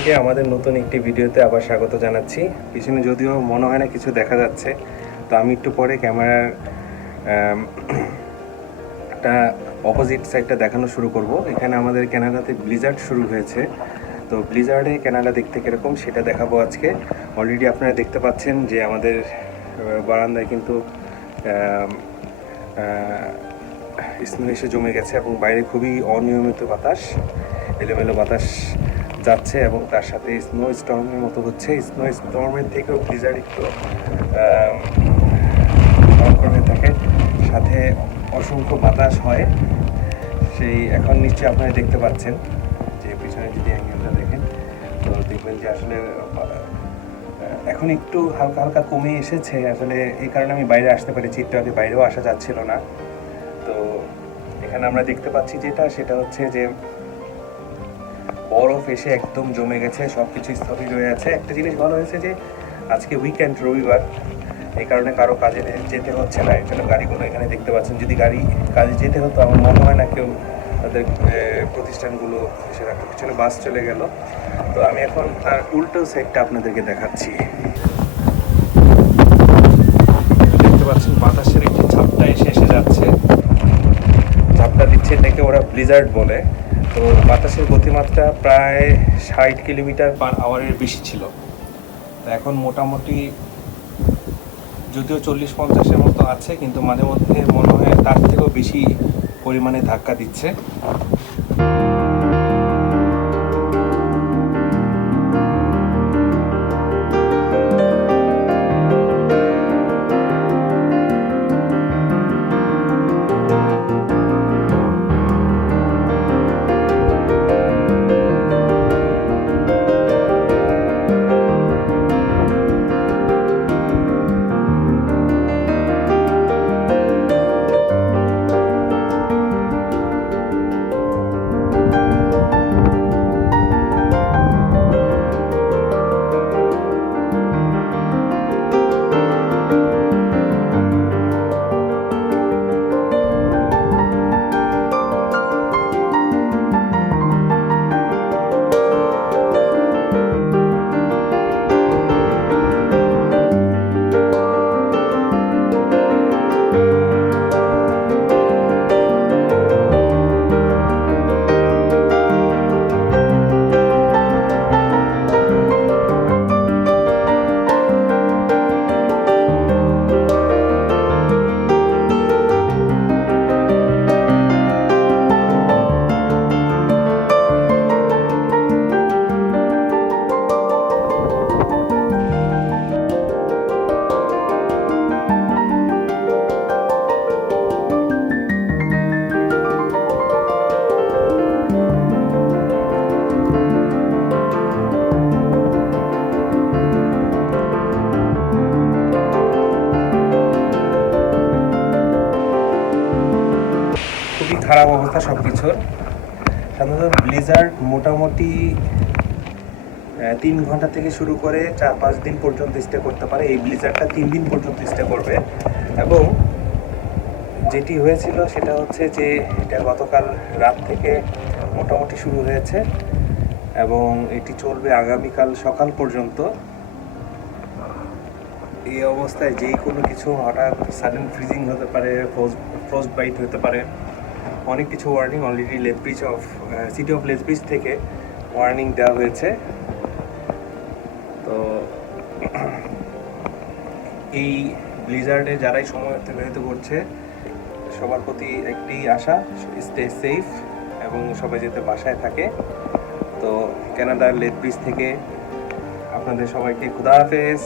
সবাইকে আমাদের নতুন একটি ভিডিওতে আবার স্বাগত জানাচ্ছি। পিছনে যদিও মনে হয় না কিছু দেখা যাচ্ছে, তো আমি একটু পরে ক্যামেরার একটা অপোজিট সাইডটা দেখানো শুরু করব। এখানে আমাদের কানাডাতে ব্লিজার্ড শুরু হয়েছে, তো ব্লিজার্ডে কানাডা দেখতে কীরকম সেটা দেখাবো আজকে। অলরেডি আপনারা দেখতে পাচ্ছেন যে আমাদের বারান্দায় কিন্তু স্নো এসে জমে গেছে এবং বাইরে খুবই অনিয়মিত বাতাস, এলোমেলো বাতাস যাচ্ছে এবং তার সাথে স্নো স্টর্মের মতো হচ্ছে। স্নো স্টর্মের থেকেও ব্লিজার্ড একটু ভয়ঙ্কর হয়ে থাকে, সাথে অসংখ্য বাতাস হয়। সেই এখন নিশ্চয়ই আপনারা দেখতে পাচ্ছেন যে পিছনে যদি অ্যাঙ্গেলটা দেখেন তো দেখবেন যে আসলে এখন একটু হালকা হালকা কমে এসেছে। আসলে এই কারণে আমি বাইরে আসতে পারি, একটু আগে বাইরেও আসা যাচ্ছিল না। তো এখানে আমরা দেখতে পাচ্ছি সেটা হচ্ছে যে বরফ এসে একদম জমে গেছে, সব কিছু স্থবির হয়ে আছে। একটা জিনিস ভালো হয়েছে যে আজকে উইকেন্ড, রবিবার, এই কারণে কারো কাজে যেতে হচ্ছে না। এর জন্য গাড়িগুলো এখানে দেখতে পাচ্ছেন। যদি গাড়ি কাজে যেতে হতো আমার মনে হয় না কেউ তাদের প্রতিষ্ঠানগুলো এসে রাখতো। পিছনে বাস চলে গেল। তো আমি এখন তার উল্টো সাইডটা আপনাদেরকে দেখাচ্ছি। দেখতে পাচ্ছেন বাতাসের একটি ঝাপটা এসে যাচ্ছে, ঝাপটা দিচ্ছে, এটাকে ওরা ব্লিজার্ড বলে। তো বাতাসের গতিমাত্রা প্রায় 60 কিলোমিটার পার আওয়ারের বেশি ছিল। তো এখন মোটামুটি যদিও 40-50-এর মতো আছে, কিন্তু মাঝে মধ্যে মনে হয় তার থেকেও বেশি পরিমাণে ধাক্কা দিচ্ছে। খুবই খারাপ অবস্থা সব কিছুর। সাধারণত ব্লিজার্ড মোটামুটি 3 ঘন্টা থেকে শুরু করে 4-5 দিন পর্যন্ত স্টে করতে পারে। এই ব্লিজার্ডটা 3 দিন পর্যন্ত স্টে করবে। এবং যেটি হয়েছিল সেটা হচ্ছে যে এটা গতকাল রাত থেকে মোটামুটি শুরু হয়েছে এবং এটি চলবে আগামীকাল সকাল পর্যন্ত। এই অবস্থায় যেই কোনো কিছু হঠাৎ সাডেন ফ্রিজিং হতে পারে, ফ্রস্ট বাইট হতে পারে, অনেক কিছু warning already city of Lethbridge থেকে ওয়ার্নিং দেওয়া হয়েছে। তো এই ব্লিজার্ডে যারাই সময় অতিবাহিত করছে সবার প্রতি একটি আশা, স্টে সেফ এবং সবাই যাতে বাসায় থাকে। তো কানাডার লেথব্রিজ থেকে আপনাদের সবাইকে খুদা হাফেজ।